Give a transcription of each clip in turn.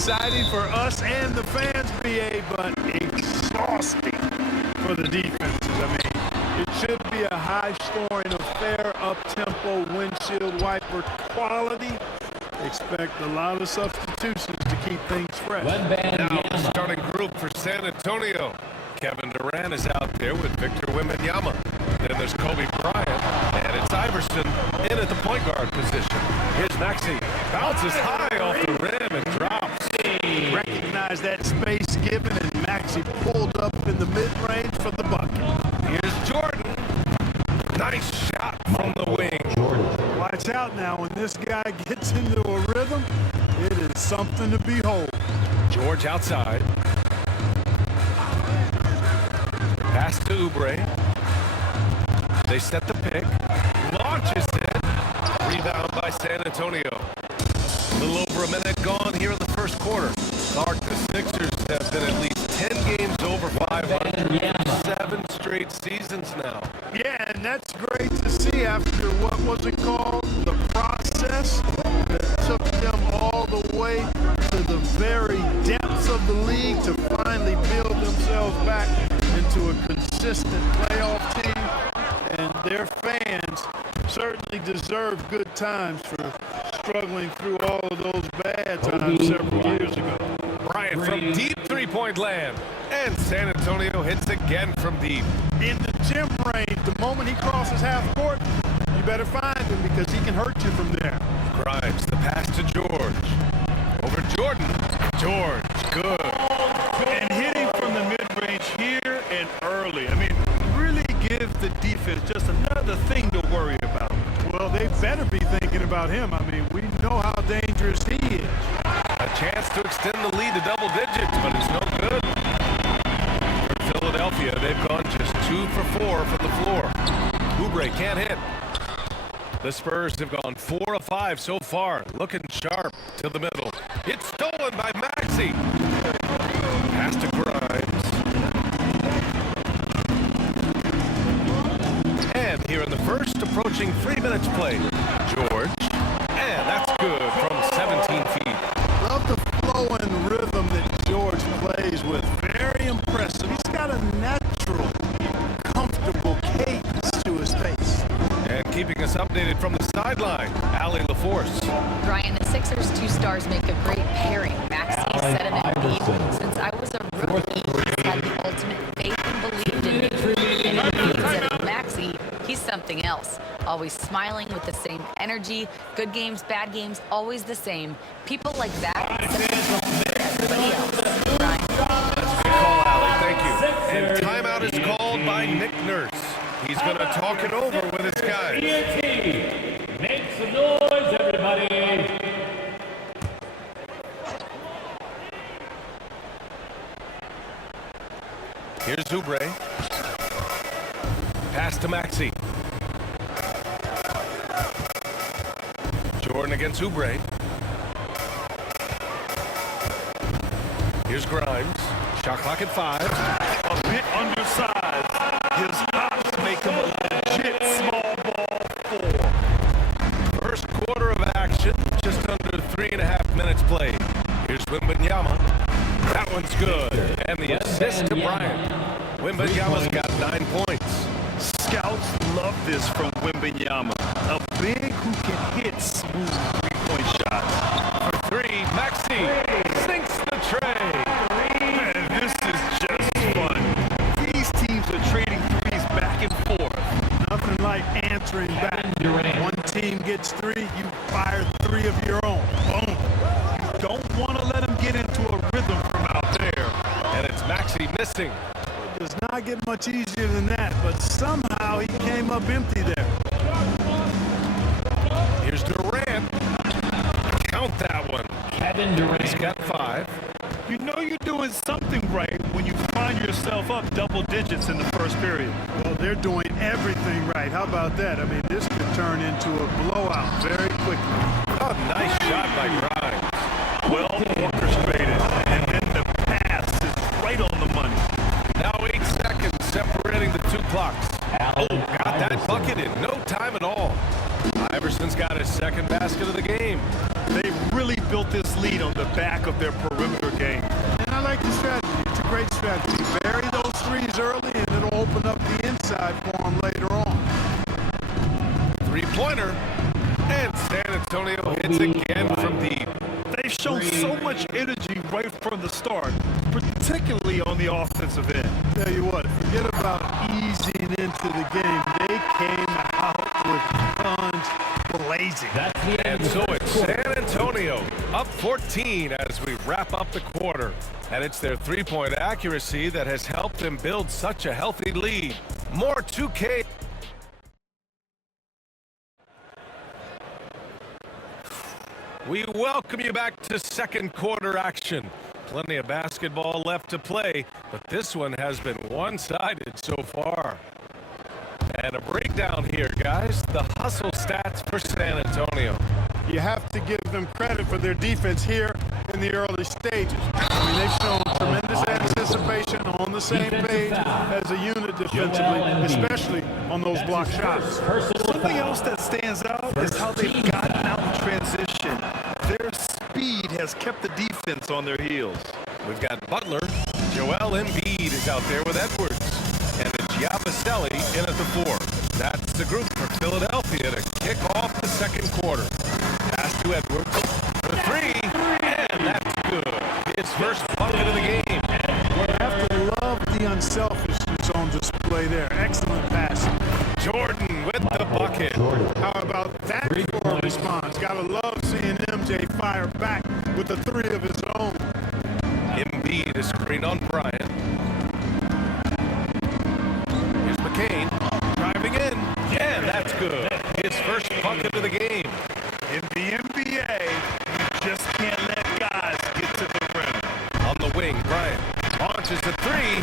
exciting for us and the fans, BA, but exhausting for the defenses. I mean, it should be a high-scoring affair, up-tempo, windshield wiper quality. Expect a lot of substitutions to keep things fresh. Now the starting group for San Antonio. Kevin Durant is out there with Victor Wembanyama. Then there's Kobe Bryant, and it's Iverson in at the point guard position. Here's Maxey. Bounces high off the rim and drops. Recognize that space given, and Maxey pulled up in the mid-range for the bucket. Here's Jordan. Nice shot from the wing. Watch out now. When this guy gets into a rhythm, it is something to behold. George outside. Pass to Oubre. They set the pick. Launches it. Rebound by San Antonio. A little over a minute gone here in the first quarter. Clark, the Sixers have been at least 10 games over 500. 7 straight seasons now. Yeah, and that's great to see after what was it called? The process that took them all the way to the very depths of the league to finally build themselves back into a consistent playoff team. And their fans certainly deserve good times for struggling through all of those bad times several years ago. Bryant from deep three-point land. And San Antonio hits again from deep. In the gym range, the moment he crosses half court, you better find him because he can hurt you from there. Grimes, the pass to George. Over Jordan. George, good. And hitting from the mid-range here and early. I mean, really give the defense just another thing to worry about. Well, they better be thinking about him. I mean, we know how dangerous he is. A chance to extend the lead to double digits, but it's no good. For Philadelphia, they've gone just 2 for 4 from the floor. Oubre can't hit. The Spurs have gone 4 of 5 so far, looking sharp to the middle. It's stolen by Maxey. Pass to Grimes. And here in the first, approaching 3 minutes played. George. And that's good from 17 feet. Love the flow and rhythm that George plays with. Very impressive. He's got a natural, comfortable cadence to his face. And keeping us updated from the sideline, Allie LaForce. Brian, the Sixers' 2 stars make a great pairing. Maxey said it in deep. Since I was a rookie, he's had the ultimate faith and believed in me. And he said of Maxey, he's something else. Always smiling with the same energy. Good games, bad games, always the same. People like that everybody else. Brian. That's a good call, Allie. Thank you. And timeout is called by Nick Nurse. He's going to talk it over with his guys. Make some noise, everybody. Here's Oubre. Pass to Maxey. Jordan against Oubre. Here's Grimes. Shot clock at 5. A bit undersized. His hops make him a legit small ball 4. First quarter of action, just under 3.5 minutes played. Here's Wembanyama. That one's good. And the assist to Bryant. Wembanyama's got 9 points. Scouts love this from Wembanyama. A big who can hit smooth three-point shots. For 3, Maxey sinks the tray. Man, this is just fun. These teams are trading threes back and forth. Nothing like answering back. One team gets 3, you fire 3 of your own. Boom. You don't want to let them get into a rhythm from out there. And it's Maxey missing. It does not get much easier than that, but somehow he came up empty there. Here's Durant. Count that one. Kevin Durant. He's got 5. You know you're doing something right when you find yourself up double digits in the first period. Well, they're doing everything right. How about that? I mean, this could turn into a blowout very quickly. Oh, nice shot by Grimes. Well orchestrated, and then the pass is right on the money. Now 8 seconds separating the 2 clocks. Oh, got that bucket in no time at all. Iverson Iverson's got his second basket of the game. They've really built this lead on the back of their perimeter game. And I like the strategy. It's a great strategy. Bury those threes early, and it'll open up the inside for them later on. Three-pointer. And San Antonio hits again from deep. They've shown so much energy right from the start, particularly on the offensive end. Tell you what, forget about easing into the game. They came out with guns blazing. That's the end And of the so first it's quarter. San Antonio up 14 as we wrap up the quarter. And it's their three-point accuracy that has helped them build such a healthy lead. More 2K. We welcome you back to second quarter action. Plenty of basketball left to play, but this one has been one-sided so far. And a breakdown here, guys. The hustle stats for San Antonio. You have to give them credit for their defense here in the early stages. I mean, they've shown tremendous anticipation on the same page as a unit defensively, especially on those block shots. Something else that stands out is how they've gotten out in transition. Their speed has kept the defense on their heels. We've got Butler. Joel Embiid is out there with Edwards. And it's Yabusele in at the 4. That's the group for Philadelphia to kick off the second quarter. Pass to Edwards for 3, and that's good. His first bucket of the game. You have to love the unselfishness on display there. Excellent pass. Jordan with the bucket. How about that for a response? Gotta love seeing MJ fire back with a 3 of his own. Embiid is screen on Bryant. Here's McCain driving in, and that's good. His first bucket of the game. In the NBA, you just can't let guys get to the rim. On the wing, Bryant launches a 3,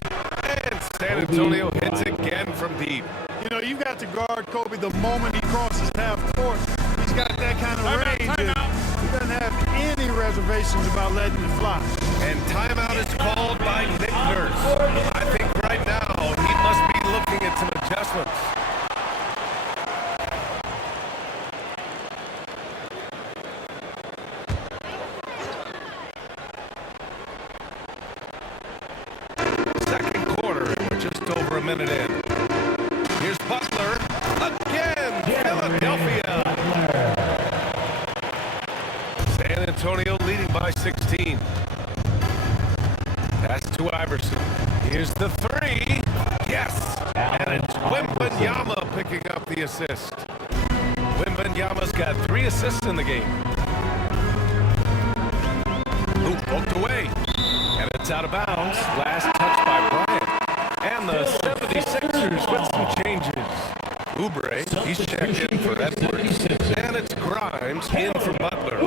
and San Antonio hits again from deep. You know, you've got to guard Kobe the moment he crosses half court. He's got that kind of range. And he doesn't have any reservations about letting it fly. And timeout is called by Nick Nurse. I think right now he must be looking at some adjustments. Second quarter, and we're just over a minute in. Here's Butler again. Philadelphia. San Antonio leading by 16. Pass to Iverson. Here's the 3. Yes. And it's Wembanyama picking up the assist. Wembanyama's got 3 assists in the game. Hoop poked away. And it's out of bounds. Last touch by Bryant. And the 76ers with some changes. Oubre, he's checked in for Edwards. And it's Grimes in for Butler.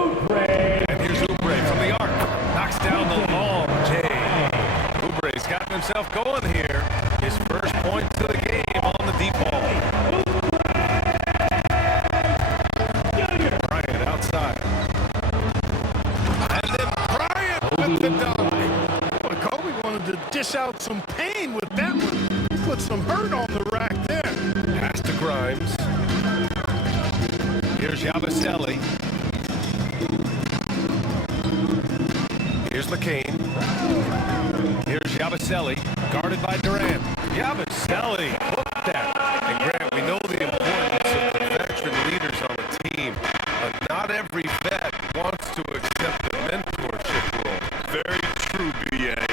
And here's Oubre from the arc. Knocks down the long J. Oubre's gotten himself going here. His first points of the game on the deep ball. Bryant outside. And then Bryant with the dunk. Boy, Kobe wanted to dish out some pain with that one. He put some hurt on the rack there. Pass to Grimes. Here's Yabusele. Here's McCain. Here's Yabusele, guarded by Durant. Yabusele hooked that. And Grant, we know the importance of the veteran leaders on the team, but not every vet wants to accept the mentorship role. Very true, B.A.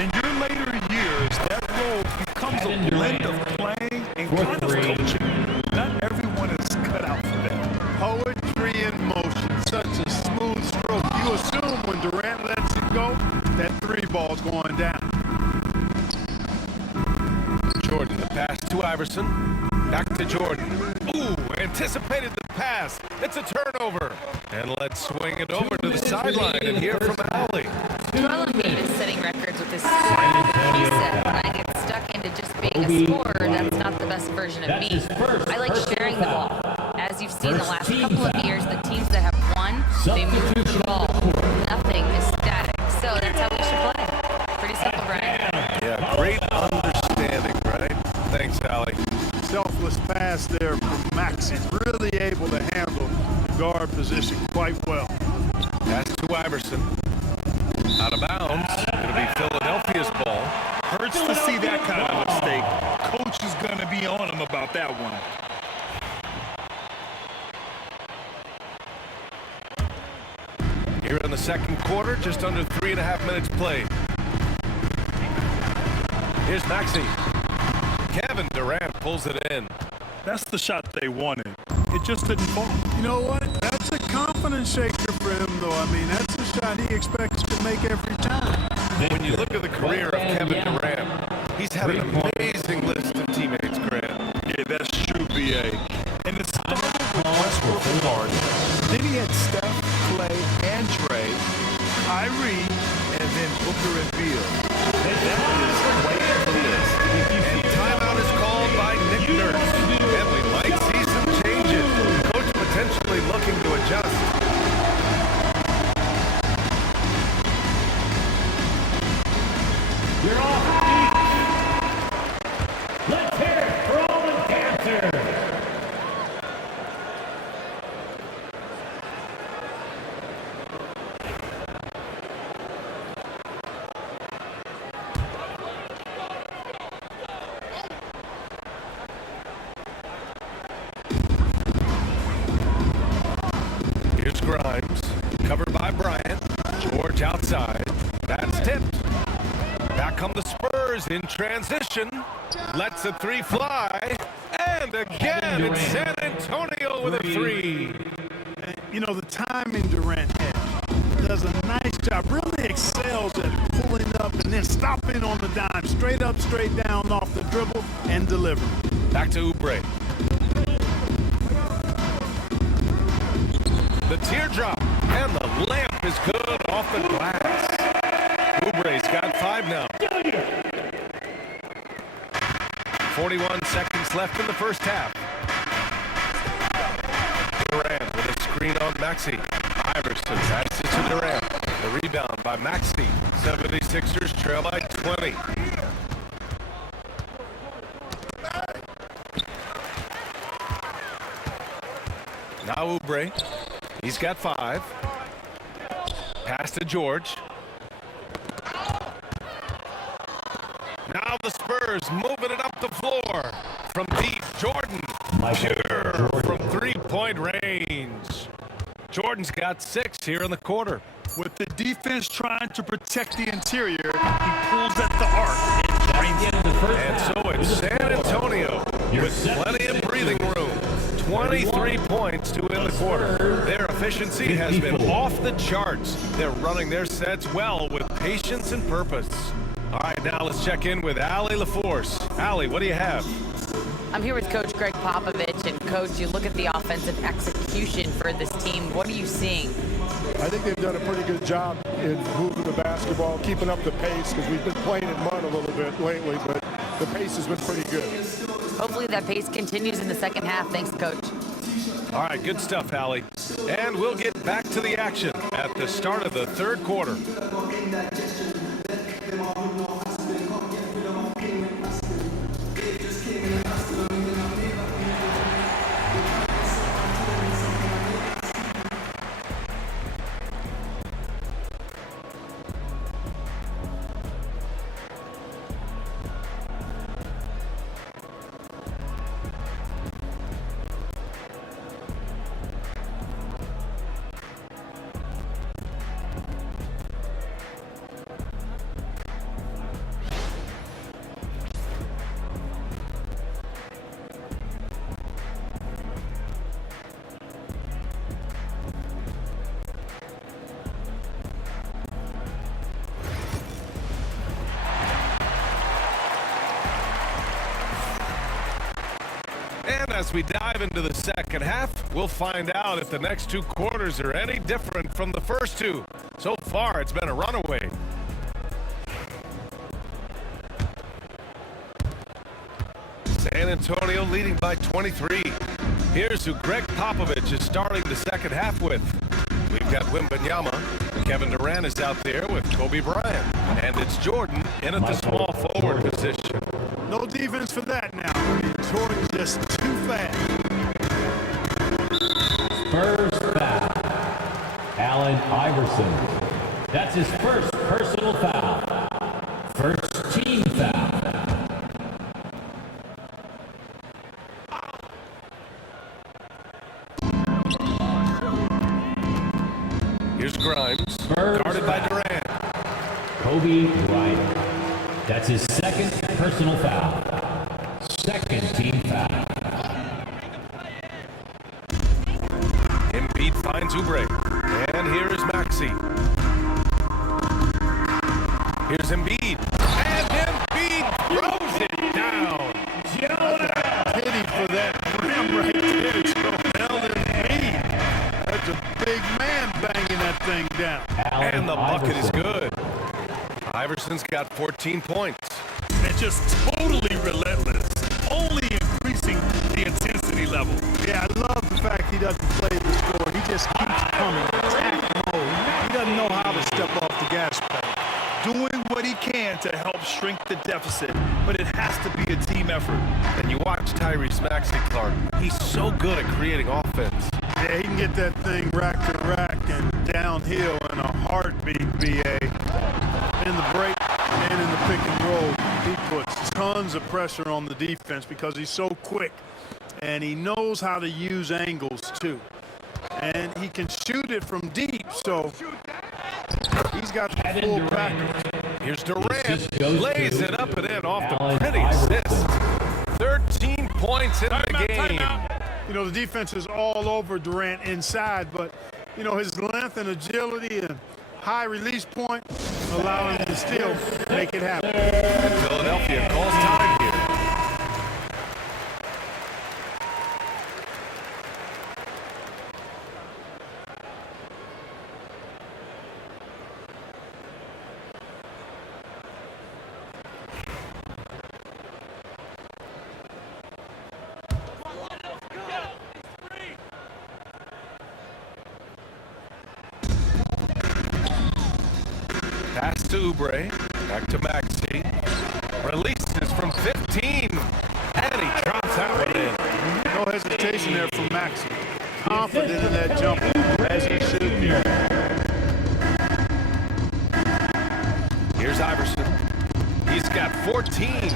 In your later years, that role becomes a blend of playing and kind of coaching. Not everyone is cut out for that. Poetry in motion. Such a smooth stroke. You assume when Durant lets it go, that 3 ball's going down. Jordan, the pass to Iverson. Back to Jordan. Ooh, anticipated the pass. It's a turnover. And let's swing it over to the sideline and hear from Allie. Joel Embiid is setting records with his scoring. He said, when I get stuck into just being a scorer, that's not the best version of me. I like sharing the ball. As you've seen the last couple of years, the teams that have won, they move the ball. Nothing is static. So that's how we should play. Pretty simple, Brian. Yeah, great understanding, right? Thanks, Allie. Selfless pass there from Max. He's really able to handle guard position quite well. Pass to Iverson. Out of bounds. It'll be Philadelphia's ball. Hurts to see that kind of mistake. Coach is going to be on him about that one. Here in the second quarter, just under 3.5 minutes played. Here's Maxey. Kevin Durant pulls it in. That's the shot they wanted. It just didn't fall. You know what? That's a confidence shaker for him, though. I mean, that's a shot he expects to make every time. When you look at the career of Kevin Durant, he's had an amazing list of teammates, Grant. Yeah, that's true, B.A. And it started with Westbrook and Harden. Then he had Steph, Clay, and Dre, Kyrie, and then Booker and Beal. And that is the way of the list. And timeout is called by Nick Nurse. And we might see some changes. Coach potentially looking to adjust. You're off. Let's hear it for all the dancers. Here's Grimes. Covered by Bryant. George outside. That's tipped. Back come the Spurs in transition. Lets a three fly. And again, it's San Antonio with a three. You know, the timing Durant has does a nice job, really excels at pulling up and then stopping on the dime, straight up, straight down off the dribble and delivering. Back to Oubre. The teardrop and the lamp is good off the glass. Oubre's got 5 now. 41 seconds left in the first half. Durant with a screen on Maxey. Iverson passes to Durant. The rebound by Maxey. 76ers trail by 20. Now Oubre. He's got 5. Pass to George. Now the Spurs moving it up the floor. From deep, Jordan. Pure from three-point range. Jordan's got 6 here in the quarter. With the defense trying to protect the interior, he pulls at the arc and drains it. And so it's San Antonio with plenty of breathing room. 23 points to win the quarter. Their efficiency has been off the charts. They're running their sets well with patience and purpose. All right, now let's check in with Allie LaForce. Allie, what do you have? I'm here with Coach Greg Popovich. And, Coach, you look at the offensive execution for this team. What are you seeing? I think they've done a pretty good job in moving the basketball, keeping up the pace, because we've been playing in mud a little bit lately, but the pace has been pretty good. Hopefully that pace continues in the second half. Thanks, Coach. All right, good stuff, Allie. And we'll get back to the action at the start of the third quarter. And as we dive into the second half, we'll find out if the next 2 quarters are any different from the first 2. So far, it's been a runaway. San Antonio leading by 23. Here's who Greg Popovich is starting the second half with. We've got Wembanyama. Kevin Durant is out there with Kobe Bryant. And it's Jordan in at the small forward position. No defense for that now. Jordan's just too fast. Spurs Allen Iverson. That's his first personal foul. First team foul. Here's Grimes, First guarded by foul. Durant. Kobe Bryant. That's his second personal foul. Second team foul. Embiid finds Oubre. And here is Maxey. Here's Embiid. And Embiid throws it down. Pity for that rim right there, Joel Embiid. That's a big man banging that thing down. Allen And the bucket is Iverson. good. Iverson's got 14 points. And just totally relentless, only increasing the intensity level. Yeah, I love the fact he doesn't play the score. He just keeps coming. Attack mode. He doesn't know how to step off the gas pedal. Doing what he can to help shrink the deficit, but it has to be a team effort. And you watch Tyrese Maxey, Clark. He's so good at creating offense. Yeah, he can get that thing rack to rack and downhill in a heartbeat, BA. In the break and in the pick and roll, he puts tons of pressure on the defense because he's so quick. And he knows how to use angles, too. And he can shoot it from deep, so he's got the full package. Here's Durant. Assist goes Lays to it up and in off the Allen pretty Iverson. assist. 13 points in the game. You know, the defense is all over Durant inside, but, you know, his length and agility and high release point allowing him to still make it happen. Philadelphia calls time here. Pass to Oubre. Back to Maxey. Releases from 15. And he drops that one in. No hesitation there from Maxey. Confident in that jumper, as he should be. Here's Iverson. He's got 14.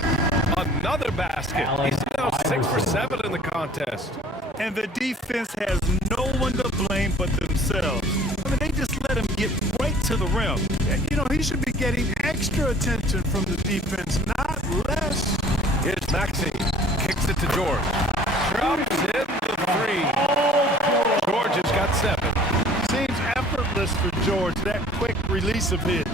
Another basket. He's now 6 for 7 in the contest. And the defense has no one to blame but themselves. I mean, they just let him get right to the rim. You know, he should be getting extra attention from the defense, not less. Here's Maxey. Kicks it to George. Drops in the 3. George has got 7. Seems effortless for George, that quick release of his.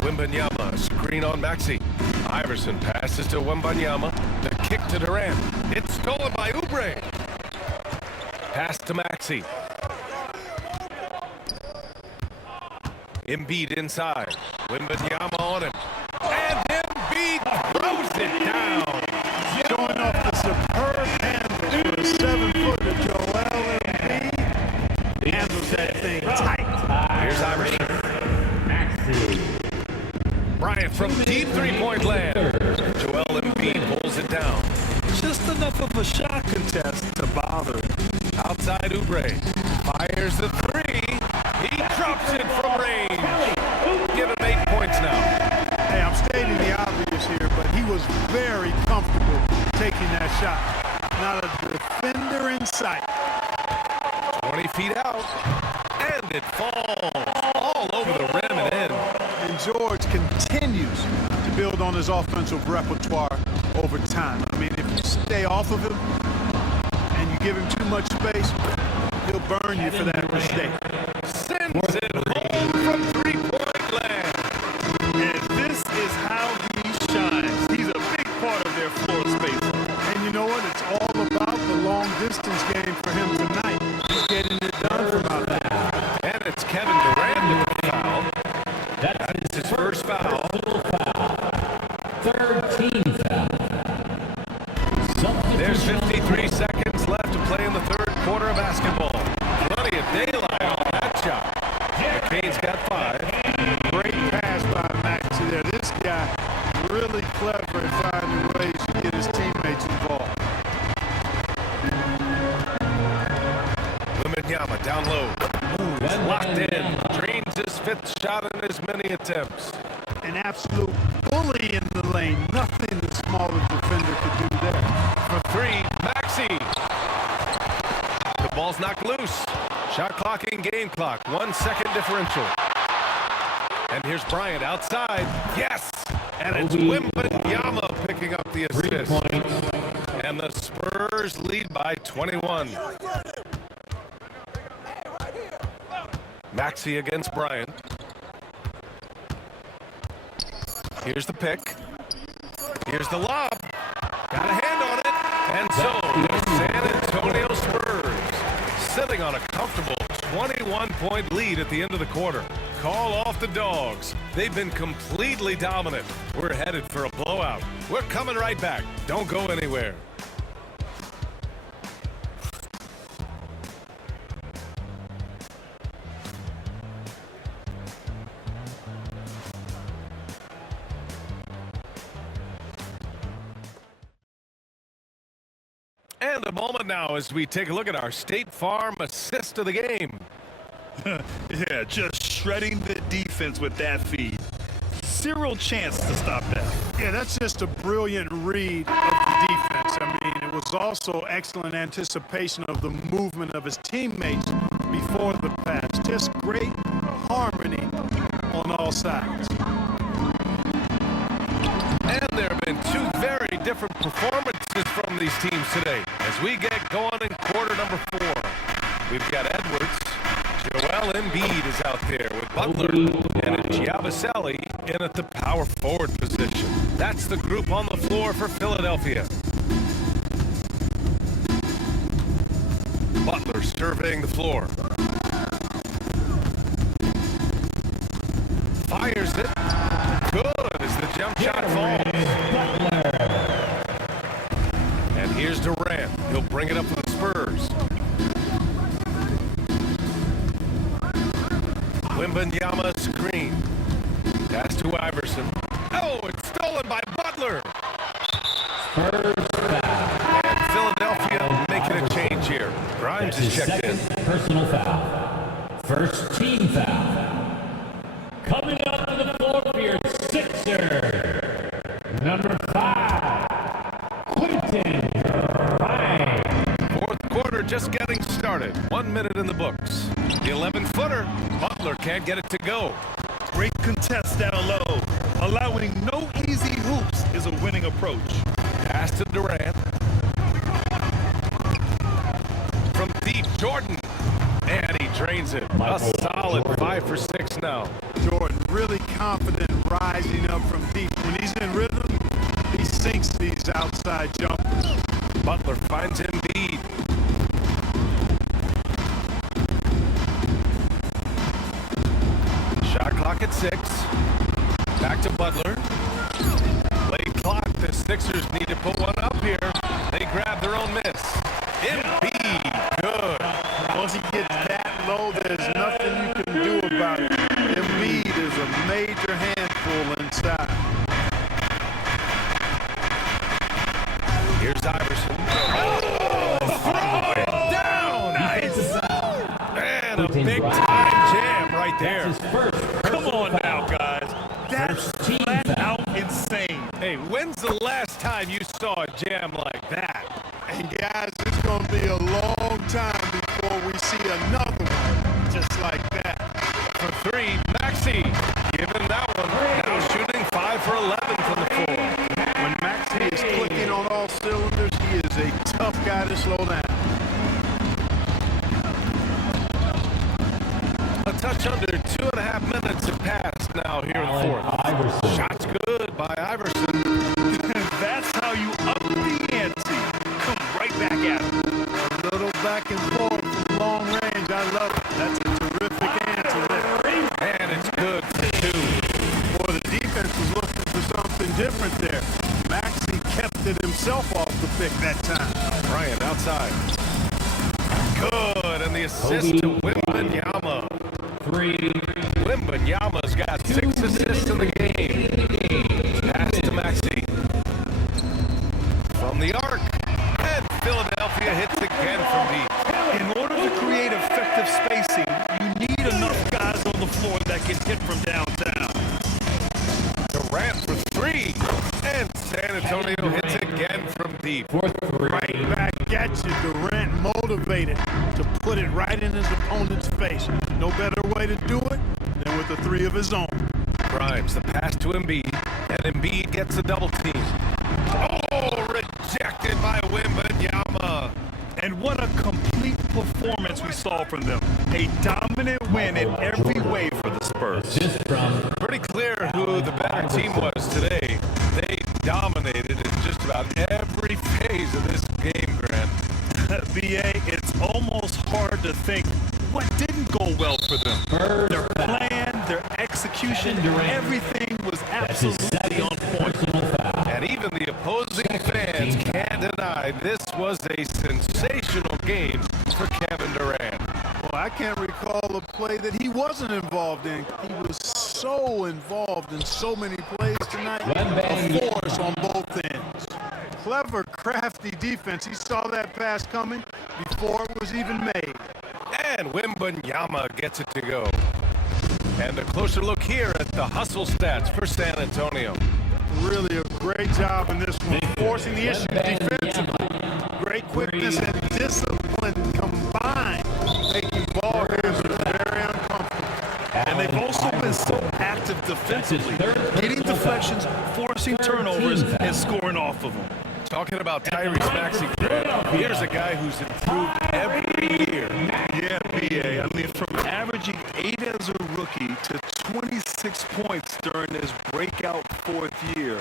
Wembanyama, screen on Maxey. Iverson passes to Wembanyama. The kick to Durant. It's stolen by Oubre. Pass to Maxey. Embiid inside. Wembanyama on him. And Embiid throws it down. Showing off the superb handles for a 7-footer. Joel Embiid handles that thing tight. Here's Iverson. Bryant from deep three-point land. Joel Embiid pulls it down. Just enough of a shot contest to bother him. Outside Oubre. Fires the 3. He drops it from range. Give him 8 points now. Hey, I'm stating the obvious here, but he was very comfortable taking that shot. Not a defender in sight. 20 feet out. And it falls all over the rim and in. And George continues to build on his offensive repertoire over time. I mean, if you stay off of him and you give him too much space, he'll burn you for that mistake. Sends it home from three-point land. And this is how he shines. He's a big part of their floor space. And you know what? It's all about the long-distance game for him tonight. He's getting it done from out there. And it's Kevin Durant with the foul. That's his first foul. Third team foul. There's 53 seconds left to play in the third quarter of basketball. Plenty of daylight on that shot. McCain's got 5. Great pass by Maxey there. This guy really clever at finding ways to get his teammates involved. Wembanyama down low. Moves, locked in. Drains his fifth shot in as many attempts. An absolute bully in the lane. Nothing the smaller defender could do there. For three, Maxey. The ball's knocked loose. Shot clock and game clock. 1 second differential. And here's Bryant outside. Yes! And it's Wembanyama picking up the assist. And the Spurs lead by 21. Maxey against Bryant. Here's the pick. Here's the lob. Got a hand on it. And so the San Antonio Spurs sitting on a comfortable 21-point lead at the end of the quarter. Call off the Dogs. They've been completely dominant. We're headed for a blowout. We're coming right back. Don't go anywhere. And a moment now as we take a look at our State Farm assist of the game. Yeah, just shredding the defense with that feed. Zero chance to stop that. Yeah, that's just a brilliant read of the defense. I mean, it was also excellent anticipation of the movement of his teammates before the pass. Just great harmony on all sides. And there have been two very different performances from these teams today. As we get going in quarter number 4, we've got Edwards. Joel Embiid is out there with Butler and Giabasselli in at the power forward position. That's the group on the floor for Philadelphia. Butler surveying the floor. Fires it. Good as the jump shot falls. And here's Durant. He'll bring it up for the Spurs. Wembanyama screen. Pass to Iverson. Oh, it's stolen by Butler. Spurs foul. And Philadelphia making a change here. Grimes is checked in. Personal foul. First team foul. Coming up to the floor for your Sixers. Number 5, Quentin Grimes. Fourth quarter just getting started. 1 minute in the books. The 11-footer. Butler can't get it to go. Great contest down low. Allowing no easy hoops is a winning approach. Pass to Durant. From deep, Jordan. And he drains it. A solid 5 for 6 now. Jordan really confident rising up from deep. When he's in rhythm, he sinks these outside jumpers. Butler finds Embiid. Shot clock at 6. Back to Butler. Late clock. The Sixers need to put one up here. They grab their own miss. Embiid. Good. Once he gets that low, there's nothing you can do about it. Embiid is a major handful inside. Here's Iverson. Oh, throw it down. Nice. And a big-time jam right there. Come on now, guys. That's flat out insane. Hey, when's the last time you saw a jam like that? And guys, it's going to be a long time before we see another one just like that. For 3, Maxey. Give him that one. Now shooting 5 for 11 from the floor. When Maxey is clicking on all cylinders, he is a tough guy to slow down. A touch under 2.5 minutes have passed now here in the fourth. Shot's good by Iverson. That's how you up the ante. Come right back at him. A little back and forth from long range. I love it. That's a terrific answer there. And it's good for 2. Boy, the defense was looking for something different there. Maxey kept it himself off the pick that time. Bryant outside. Good, and the assist to Wembanyama. 3. Wembanyama's got 6 assists in the game. Pass to Maxey. From the arc. And Philadelphia hits again from deep. In order to create a hit from downtown. Durant for three. And San Antonio hits again from deep. Right back at you. Durant motivated to put it right in his opponent's face. No better way to do it than with a three of his own. Grimes, the pass to Embiid, and Embiid gets a double team. Oh, rejected by Wembanyama. And what a complete performance we saw from them. A dominant win in every way for the Spurs. Pretty clear who the better team was today. They dominated in just about every phase of this game, Grant. BA, it's almost hard to think what didn't go well for them. Their plan, their execution, everything was absolutely on point. And even the opposing fans can't deny this was a sensational game for Kevin Durant. Well, I can't recall a play that he wasn't involved in. He was so involved in so many plays tonight. A force on both ends. Clever, crafty defense. He saw that pass coming before it was even made. And Wembanyama gets it to go. And a closer look here at the hustle stats for San Antonio. Really a great job in this one, forcing the issue defensively. Great quickness and discipline combined, making ball handlers very uncomfortable. And they've also been so active defensively, getting deflections, forcing turnovers, and scoring off of them. Talking about Tyrese Maxey, Grant, here's a guy who's improved every year. Yeah, BA. I mean, from averaging 8 as a rookie to 26 points during his breakout fourth year,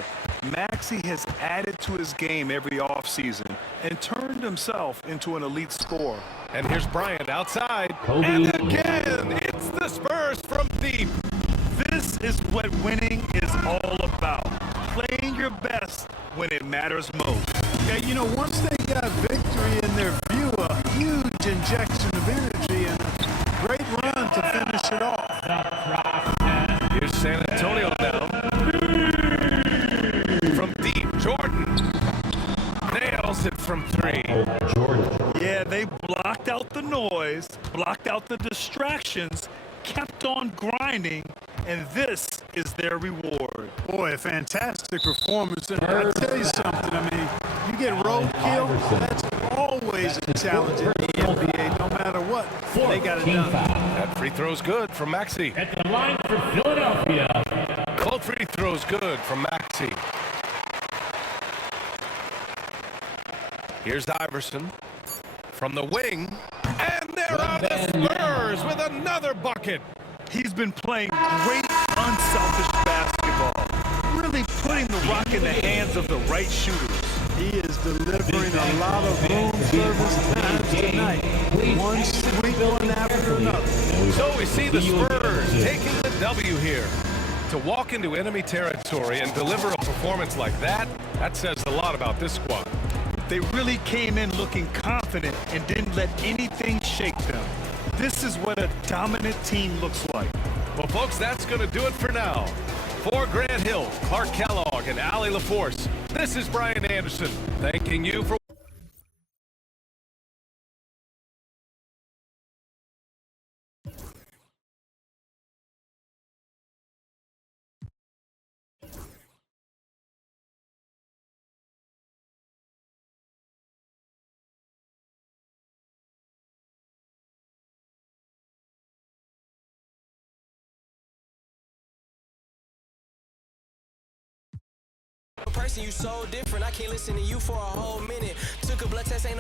Maxey has added to his game every offseason and turned himself into an elite scorer. And here's Bryant outside. And again, it's the Spurs from deep. This is what winning is all about. Playing your best when it matters most. Yeah, you know, once they got victory in their view, a huge injection of energy and a great run to finish it off. Here's San Antonio now. From deep, Jordan nails it from three. Yeah, they blocked out the noise, blocked out the distractions, kept on grinding, and this is their reward. Boy, a fantastic performance. And I'll tell you something, I mean, you get roadkill, that's always a challenge in the NBA, no matter what. They got it done. That free throw's good from Maxey. At the line for Philadelphia. Both free throws good from Maxey. Here's Iverson from the wing. And there are the Spurs with another bucket. He's been playing great, unselfish basketball, really putting the rock in the hands of the right shooters. He is delivering a lot of room service times tonight. One sweet one after another. So we see the Spurs taking the W here. To walk into enemy territory and deliver a performance like that, that says a lot about this squad. They really came in looking confident and didn't let anything shake them. This is what a dominant team looks like. Well, folks, that's going to do it for now. For Grant Hill, Clark Kellogg, and Allie LaForce, this is Brian Anderson, thanking you for person, you so different. I can't listen to you for a whole minute. Took a blood test, ain't no